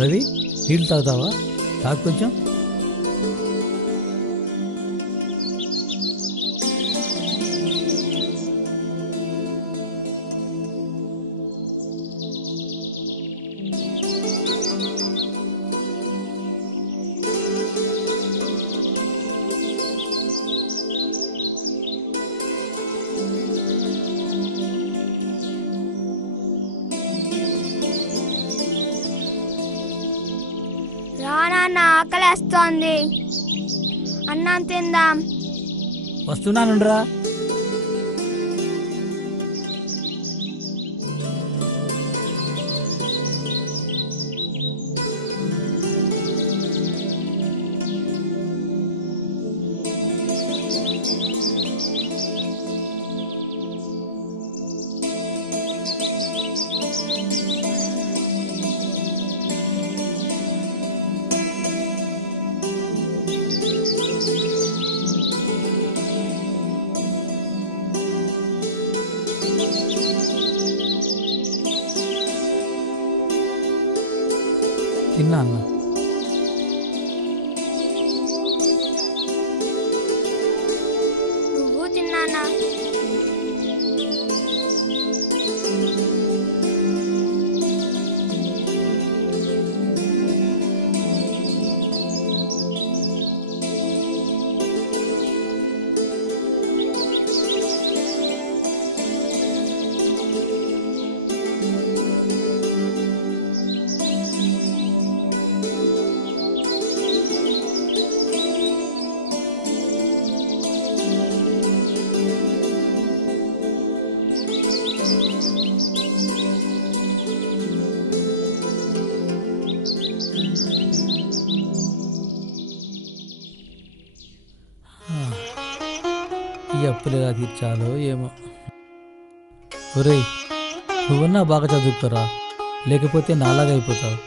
రవి నీళ్ళు తాగుతావా? తాగు కొంచెం. రానా ఆకలేస్తోంది, అన్నం తిందాం. వస్తున్నానురా. తిన్నా అన్న. నువ్వు తిన్నానా? ఈ అప్పులు ఎలా తీర్చాలో ఏమో. ఒరేయ్, నువ్వన్నా బాగా చదువుకోరా, లేకపోతే నాలాగా అయిపోతావు.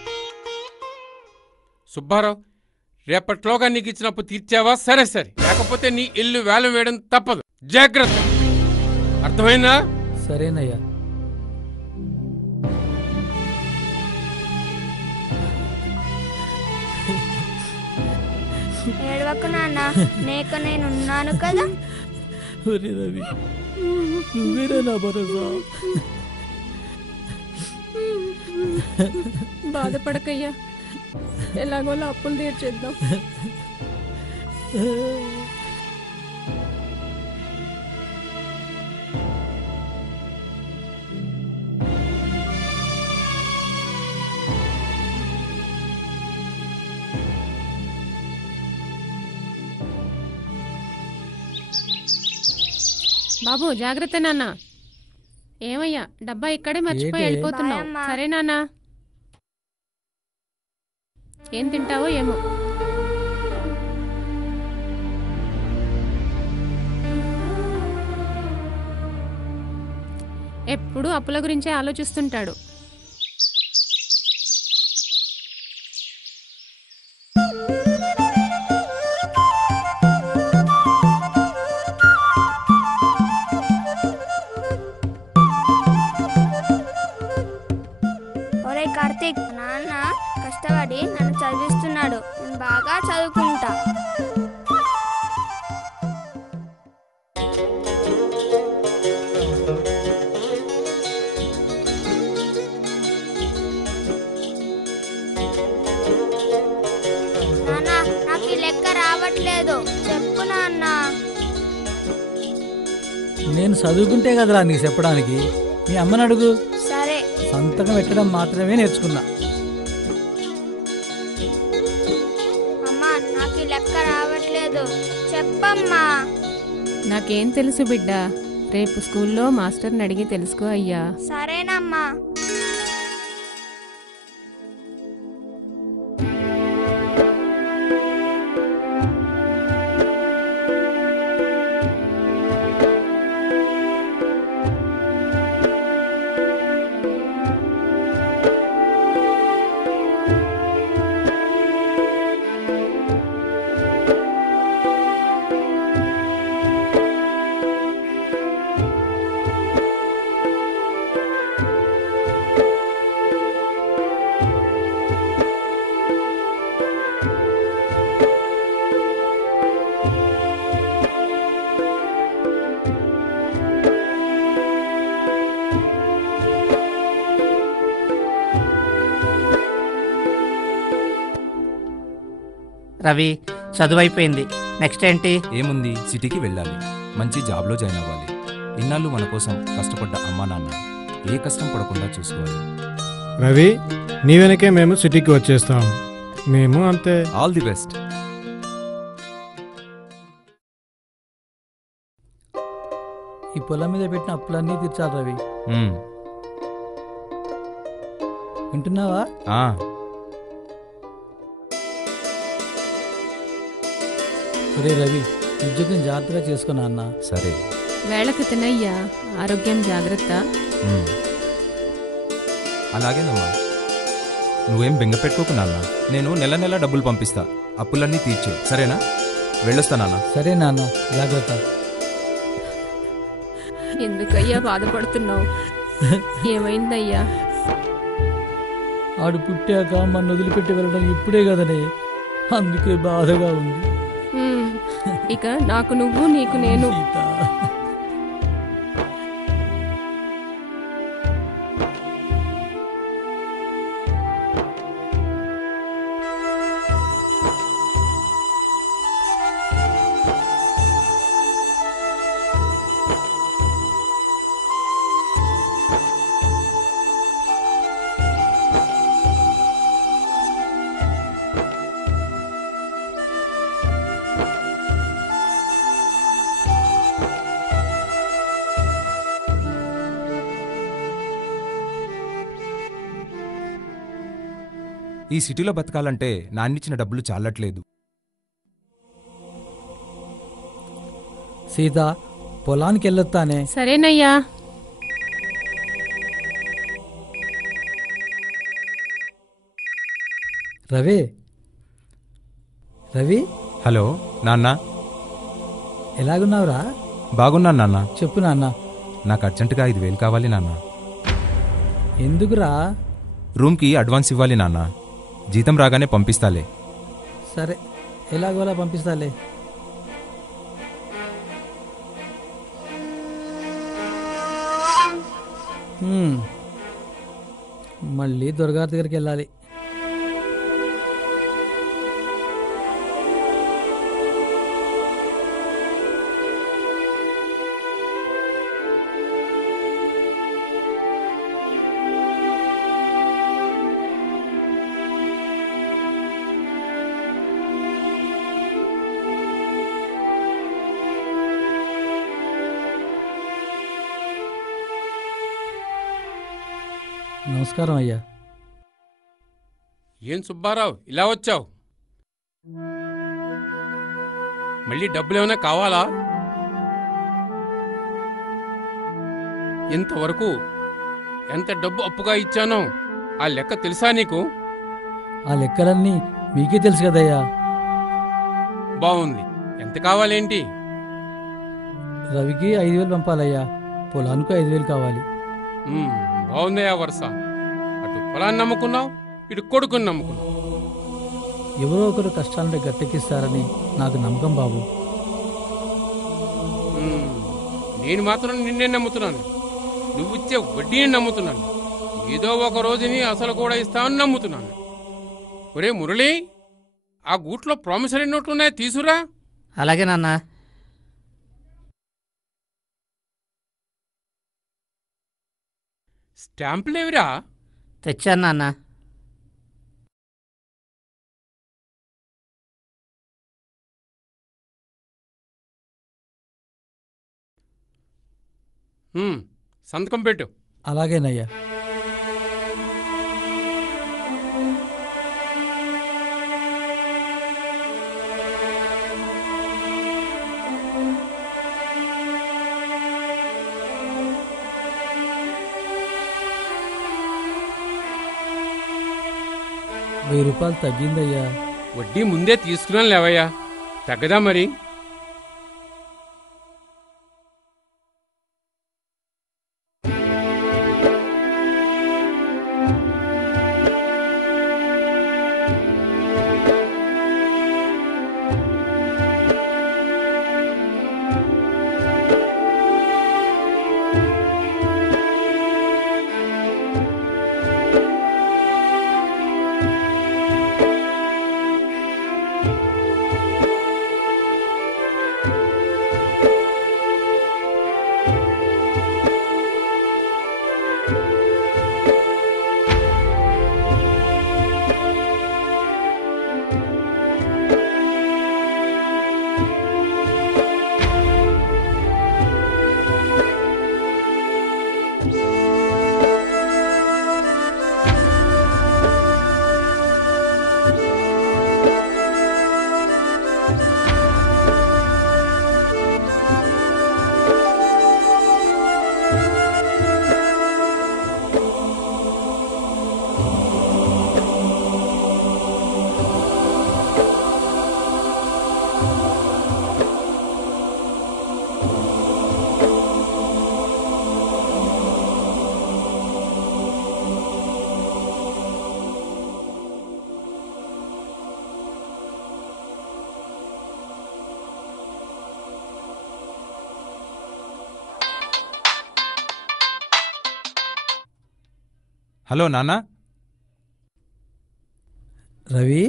సుబ్బారావు, రేపట్లోగా నీకు ఇచ్చినప్పు తీర్చావా? సరే సరే, లేకపోతే నీ ఇల్లు వేలం వేయడం తప్పదు. జాగ్రత్త, అర్థమైందా? సరేనయ్యా. ఏడవకు నాన్న, నేనున్నాను కదా. ఒరే రవి, నువ్వేరా నా భరోసా. బాధపడకయ్యా, ఎలాగోలా అప్పులు తీర్చేద్దాం. బాబు జాగ్రత్త నాన్న. ఏమయ్యా, డబ్బా ఇక్కడే మర్చిపోయి వెళ్ళిపోతున్నావు. సరే నాన్న, ఏం తింటావో ఏమో. ఎప్పుడు అప్పుల గురించే ఆలోచిస్తుంటాడు. కార్తీక్, నాన్న కష్టపడి నన్ను చదివిస్తున్నాడు, నేను బాగా చదువుకుంటా. నాన్న, నాకు ఈ లెక్క రావట్లేదు, చెప్పు నాన్న. నేను చదువుకుంటే కదరా నీకు చెప్పడానికి. మీ అమ్మని అడుగు. సరే. సంతకం పెట్టడం మాత్రమే నేర్చుకున్నా. అమ్మా, నాకు ఈ లెక్క రావట్లేదు, చెప్పమ్మా. నాకేం తెలుసు బిడ్డ, రేపు స్కూల్లో మాస్టర్ని అడిగి తెలుసుకో అయ్యా. సరేనమ్మా. రవి, చదువు అయిపోయింది, నెక్స్ట్ ఏంటి? ఏముంది, సిటీకి వెళ్ళాలి, మంచి జాబ్లో జాయిన్ అవ్వాలి. ఇన్నాళ్ళు మన కోసం కష్టపడ్డ అమ్మా నాన్న ఏ కష్టం పడకుండా చూసుకోవాలి. రవి, నీ వెనకే మేము సిటీకి వచ్చేస్తాం. మేము అంతే. All the best. ఈ పొలం మీద పెట్టిన అప్పులన్నీ తీర్చాలి రవి. వింటున్నావా? ఒరే రవి, ఉద్యోగం జాగ్రత్తగా చేసుకున్నా అన్న. సరే. వేళకు తినయ్యా, ఆరోగ్యం జాగ్రత్త. అలాగేనమ్మా, నువ్వేం బెంగ పెట్టుకోకు నాన్న. నేను నెల నెల డబ్బులు పంపిస్తా, అప్పులన్నీ తీర్చే, సరేనా? వెళ్ళొస్తా నాన్న. సరే నాన్న, జాగ్రత్త. ఎందుకయ్యా బాధపడుతున్నావు? ఏమైందయ్యా? ఆడు పుట్టాక మన వదిలిపెట్టి వెళ్ళడం ఇప్పుడే కదనే, అందుకే బాధగా ఉంది. ఇక నాకు నువ్వు, నీకు నేను. సీత, ఈ సిటీలో బతకాలంటే నాన్నిచ్చిన డబ్బులు చాలట్లేదు. సీత, పొలానికి వెళ్ళొస్తానే. సరేనయ్యా. రవి, రవి, హలో నాన్న. ఎలాగున్నావురా? బాగున్నాను నాన్న. చెప్పు నాన్న. నాకు అర్జెంటుగా 5,000 కావాలి నాన్న. ఎందుకురా? రూమ్కి అడ్వాన్స్ ఇవ్వాలి నాన్న. జీతం రాగానే పంపిస్తాలే. సరే, ఎలాగోలా పంపిస్తాలే. మళ్ళీ దొరగారి దగ్గరికి వెళ్ళాలి. నమస్కారం అయ్యా. ఏం సుబ్బారావు, ఇలా వచ్చావు? మళ్ళీ డబ్బులు ఏమైనా కావాలా? ఇంతవరకు ఎంత డబ్బు అప్పుగా ఇచ్చానో ఆ లెక్క తెలుసా నీకు? ఆ లెక్కలన్నీ మీకే తెలుసు కదయ్యా. బాగుంది. ఎంత కావాలేంటి? రవికి 5,000 పంపాలయ్యా, పొలానికి 5,000 కావాలి. బాగుందయ్యా వరుస. అటు పొలాన్ని నమ్ముకున్నావు, ఇటు కొడుకుని నమ్ముకున్నావు. ఎవరో ఒకరు కష్టాలను గట్టెక్కిస్తారని నాకు నమ్మకం బాబు. నేను మాత్రం నిన్నే నమ్ముతున్నాను. నువ్విచ్చే వడ్డీని నమ్ముతున్నాను. ఏదో ఒక రోజుని అసలు కూడా ఇస్తామని నమ్ముతున్నాను. ఒరే మురళి, ఆ గూట్లో ప్రామిసరీ నోట్లున్నాయి, తీసురా. అలాగే నాన్న. స్టాంపులేవిరా? తెచ్చాను నాన్న. సంతకం పెట్టు. అలాగేనయ్యా. ₹1000 తగ్గిందయ్యా. వడ్డీ ముందే తీసుకున్నాను లేవయ్యా, తగ్గదా మరి? హలో నాన్న. రవి,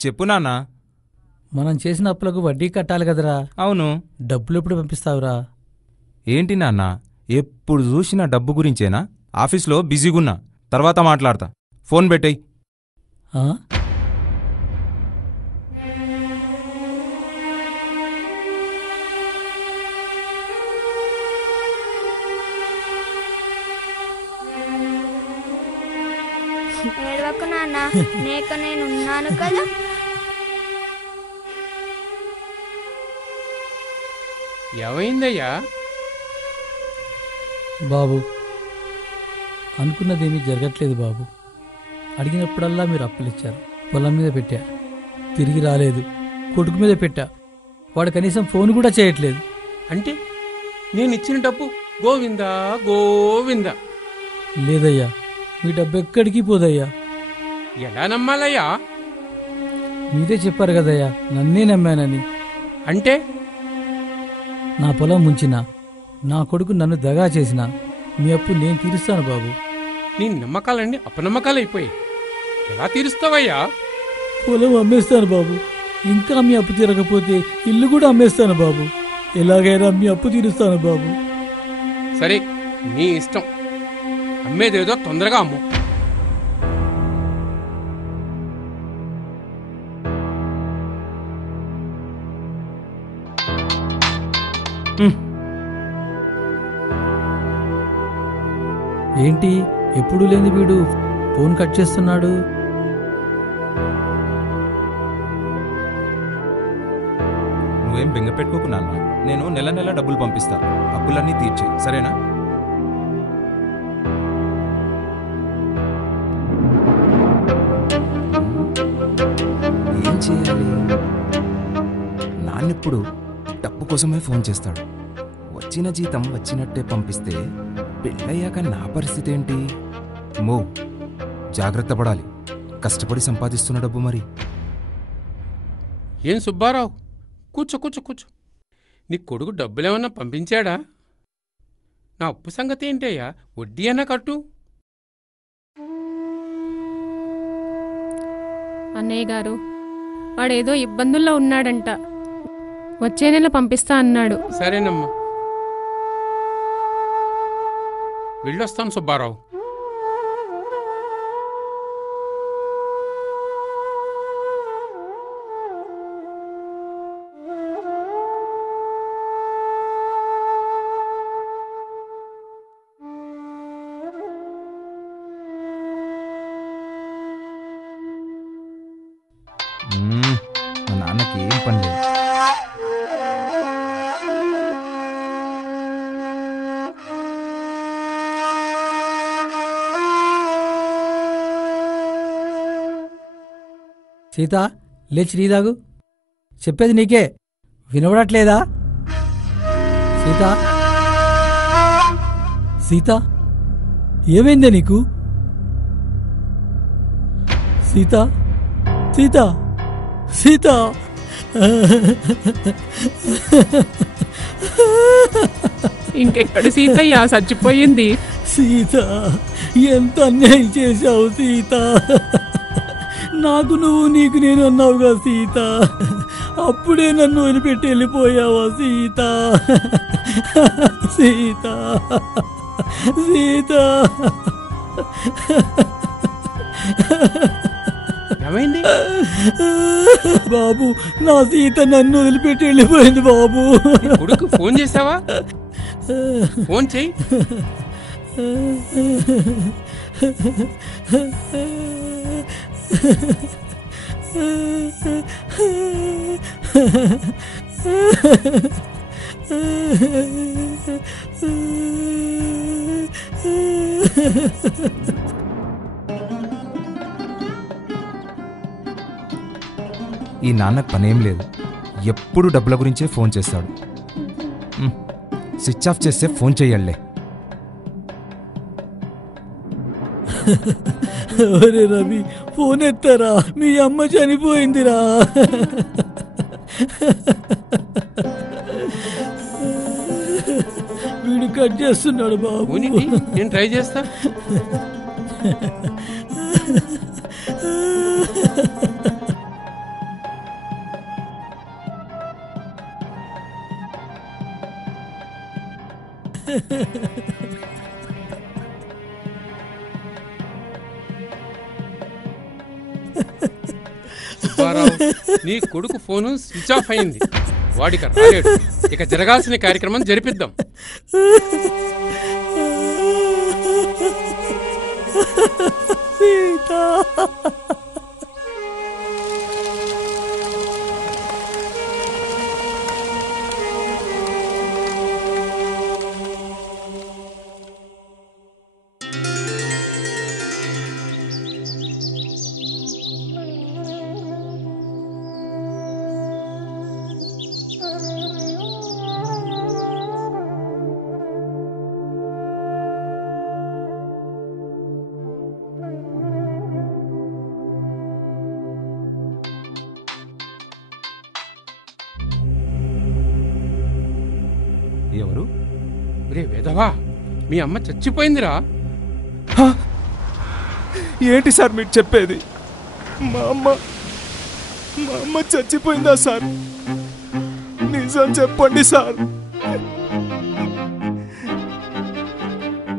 చెప్పు నాన్న. మనం చేసిన అప్పులకు వడ్డీ కట్టాలి కదరా. అవును. డబ్బులు ఎప్పుడు పంపిస్తావురా? ఏంటి నాన్న, ఎప్పుడు చూసినా డబ్బు గురించేనా? ఆఫీస్లో బిజీగున్నా, తర్వాత మాట్లాడతా. ఫోన్ పెట్టేయ్. ఆ? ఏడవకు నాన్న, నేను ఉన్నాను కదా. ఏమైందయ్యా? బాబు, అనుకున్నదేమీ జరగట్లేదు బాబు. అడిగినప్పుడల్లా మీరు అప్పులిచ్చారు. పొలం మీద పెట్టా, తిరిగి రాలేదు. కొడుకు మీద పెట్టా, వాడు కనీసం ఫోన్ కూడా చేయట్లేదు. అంటే నేను ఇచ్చిన డబ్బు గోవిందా గోవిందా? లేదయ్యా, మీ డబ్బు ఎక్కడికి పోదయ్యా. ఎలా నమ్మాలయ్యా? మీరే చెప్పారు కదయ్యా, నన్నే నమ్మానని. అంటే నా పొలం ముంచినా, నా కొడుకు నన్ను దగా చేసినా మీ అప్పు నేను తీరుస్తాను బాబు. నీ నమ్మకాలన్నీ అపనమ్మకాలైపోయాయి. ఎలా తీరుస్తావయ్యా? పొలం అమ్మేస్తాను బాబు. ఇంకా మీ అప్పు తీరకపోతే ఇల్లు కూడా అమ్మేస్తాను బాబు. ఎలాగైనా మీ అప్పు తీరుస్తాను బాబు. సరే, నీ ఇష్టం. అమ్మేదేదో తొందరగా అమ్ము. ఏంటి ఎప్పుడు లేని వీడు ఫోన్ కట్ చేస్తున్నాడు? నువ్వేం బెంగ పెట్టుకోకు నాన్న, నేను నెల నెల డబ్బులు పంపిస్తా. అప్పులన్నీ తీర్చే, సరేనా? ఏం చేయాలి? నాన్నెప్పుడు డబ్బు కోసమే ఫోన్ చేస్తాడు. వచ్చిన జీతం వచ్చినట్టే పంపిస్తే పెళ్ళయ్యాక నా పరిస్థితి ఏంటి? జాగ్రత్త పడాలి. కష్టపడి సంపాదిస్తున్న డబ్బు మరి. ఏం సుబ్బారావు, కూర్చో కూర్చో కూర్చో. నీ కొడుకు డబ్బులేమన్నా పంపించాడా? నా అప్పు సంగతి ఏంటయ్యా? వడ్డీ అన్నా కట్టు. అన్నయ్య గారు, వాడేదో ఇబ్బందుల్లో ఉన్నాడంట. వచ్చే నెల పంపిస్తా అన్నాడు. సరేనమ్మా, వెళ్ళొస్తాను సుబ్బారావు. మా నాన్నకి ఏం పని లేదు. సీత, లేచి నీ తాగు. చెప్పేది నీకే వినబడట్లేదా? సీత, సీత, ఏమైందే నీకు? సీత, సీత, సీత. ఇంకెక్కడ సీతయ్య, చచ్చిపోయింది. సీత, ఎంత అన్యాయం చేశావు సీత. నాకు నువ్వు, నీకు నేను అన్నావుగా సీత. అప్పుడే నన్ను వదిలిపెట్టి వెళ్ళిపోయావా సీత? సీత, సీత. ఏమైంది బాబు? నా సీత నన్ను వదిలిపెట్టి వెళ్ళిపోయింది బాబు. కొడుకు ఫోన్ చేసావా? ఫోన్ చెయ్యి. ఈ నాన్నకు పనేం లేదు, ఎప్పుడు డబ్బుల గురించే ఫోన్ చేస్తాడు. స్విచ్ ఆఫ్ చేస్తే ఫోన్ చెయ్యాలే. ఒరే రవి, ఫోన్ ఎత్తారా? మీ అమ్మ చనిపోయిందిరా. వీడు కట్ చేస్తున్నాడు బాబు. నేను ట్రై చేస్తా. సుబ్బారావు, నీ కొడుకు ఫోను స్విచ్ ఆఫ్ అయింది. వాడికి రాలేడు. ఇక జరగాల్సిన కార్యక్రమం జరిపిద్దాం. ఎవరు? ఒరే వెధవా, మీ అమ్మ చచ్చిపోయిందిరా. ఏంటి సార్ మీరు చెప్పేది? మా అమ్మ చచ్చిపోయిందా సార్? నిజం చెప్పండి సార్.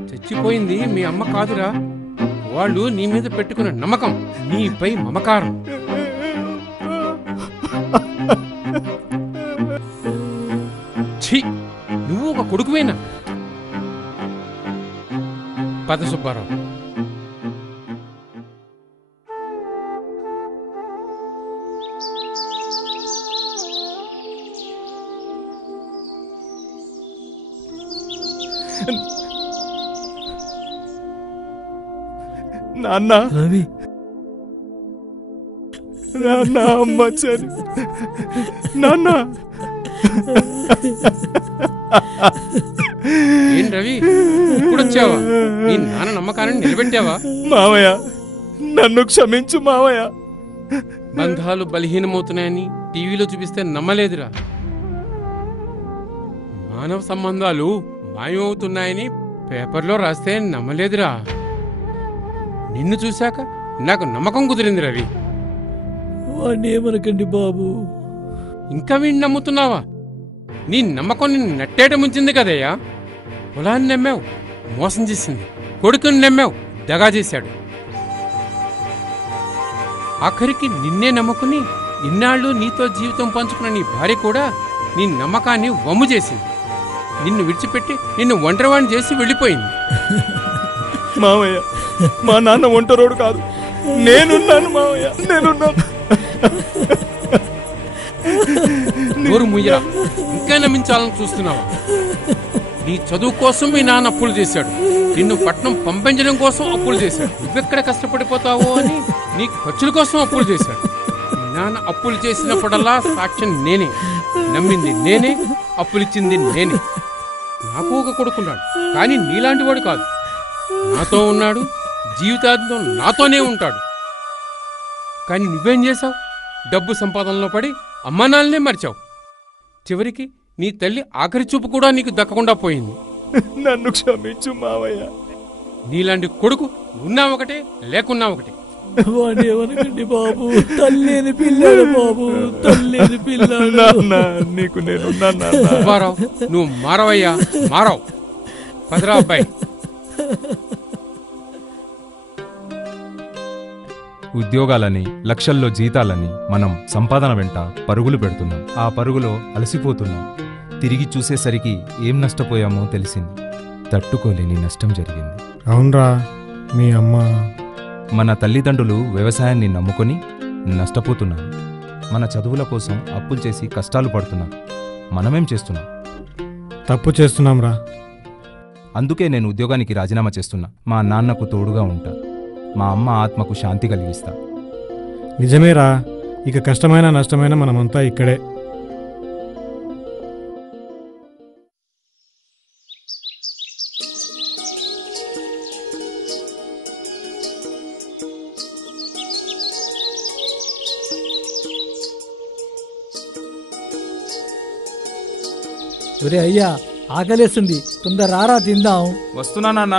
చచ్చిపోయింది మీ అమ్మ కాదురా. వాళ్ళు నీ మీద పెట్టుకున్న నమ్మకం, నీపై మమకారం. ఛీ, నువ్వు ఒక కొడుకువేనా? పద సుబ్బారావు. నాన్న, రవి, నాన్న అమ్మ చని నాన్న. ఏం రవి, ఇప్పుడు వచ్చావా? నీ నాన్న నమ్మకాన్ని నిలబెట్టావా? మావయ్య, నన్ను క్షమించు మావయ్య. బంధాలు బలహీనమవుతున్నాయని టీవీలో చూపిస్తే నమ్మలేదురా. మానవ సంబంధాలు మాయమవుతున్నాయని పేపర్లో రాస్తే నమ్మలేదురా. నిన్ను చూశాక నాకు నమ్మకం కుదిరింది రవి. వాడిని ఏమనకండి బాబు. ఇంకా వీడిని నమ్ముతున్నావా? నీ నమ్మకం నిన్ను నట్టేట ముంచింది కదయ్యా. పొలాన్ని నమ్మావు, మోసం చేసింది. కొడుకుని నమ్మావు, దగా చేశాడు. ఆఖరికి నిన్నే నమ్ముకుని ఇన్నాళ్ళు నీతో జీవితం పంచుకున్న నీ భార్య కూడా నీ నమ్మకాన్ని వమ్ము చేసింది. నిన్ను విడిచిపెట్టి నిన్ను ఒంటరివాణ్ణి చేసి వెళ్ళిపోయింది. మావయ్య, మా నాన్న ఒంటరోడు కాదు. నేనున్నాను మావయ్య, నేనున్నాను. నోరు ముయ్యరా, ఇంకా నమ్మించాలని చూస్తున్నావా? నీ చదువు కోసం మీ నాన్న అప్పులు చేశాడు. నిన్ను పట్నం పంపించడం కోసం అప్పులు చేశాడు. నువ్వెక్కడ కష్టపడిపోతావో అని నీ ఖర్చుల కోసం అప్పులు చేశాడు. మీ నాన్న అప్పులు చేసినప్పుడల్లా సాక్ష్యం నేనే. నమ్మింది నేనే, అప్పులిచ్చింది నేనే. నాకు ఒక కొడుకున్నాడు, కానీ నీలాంటి వాడు కాదు. నాతో ఉన్నాడు, జీవితాంతం నాతోనే ఉంటాడు. కానీ నువ్వేం చేశావు? డబ్బు సంపాదనలో పడి అమ్మానాన్ననే మర్చావు. చివరికి నీ తల్లి ఆఖరి చూపు కూడా నీకు దక్కకుండా పోయింది. నన్ను క్షమించు మావయ్య. నీలాంటి కొడుకు ఉన్నా ఒకటే, లేకున్నా ఒకటే. వాడిని ఏమనకండి బాబు. తల్లేని పిల్లాడు బాబు, తల్లేని పిల్లాడు. నాన్న, నీకు నేనున్నాను. సుబ్బారావు, నువ్వు మారవయ్యా, మారవు. పదరా అబ్బాయి. ఉద్యోగాలని, లక్షల్లో జీతాలని మనం సంపాదన వెంట పరుగులు పెడుతున్నాం. ఆ పరుగులో అలసిపోతున్నాం. తిరిగి చూసేసరికి ఏం నష్టపోయామో తెలిసింది. తట్టుకోలేని నష్టం జరిగింది. అవునరా, మీ అమ్మ. మన తల్లిదండ్రులు వ్యవసాయాన్ని నమ్ముకొని నష్టపోతున్నారు. మన చదువుల కోసం అప్పులు చేసి కష్టాలు పడుతున్నారు. మనమేం చేస్తున్నాం? తప్పు చేస్తున్నాంరా. అందుకే నేను ఉద్యోగానికి రాజీనామా చేస్తున్నా. మా నాన్నకు తోడుగా ఉంటా. మా అమ్మ ఆత్మకు శాంతి కలిగిస్తా. నిజమేరా, ఇక కష్టమైన నష్టమైన మనమంతా ఇక్కడే. ఒరే అయ్యా, ఆకలేస్తుంది, తొందర రారా తిందాం. వస్తున్నా నాన్న.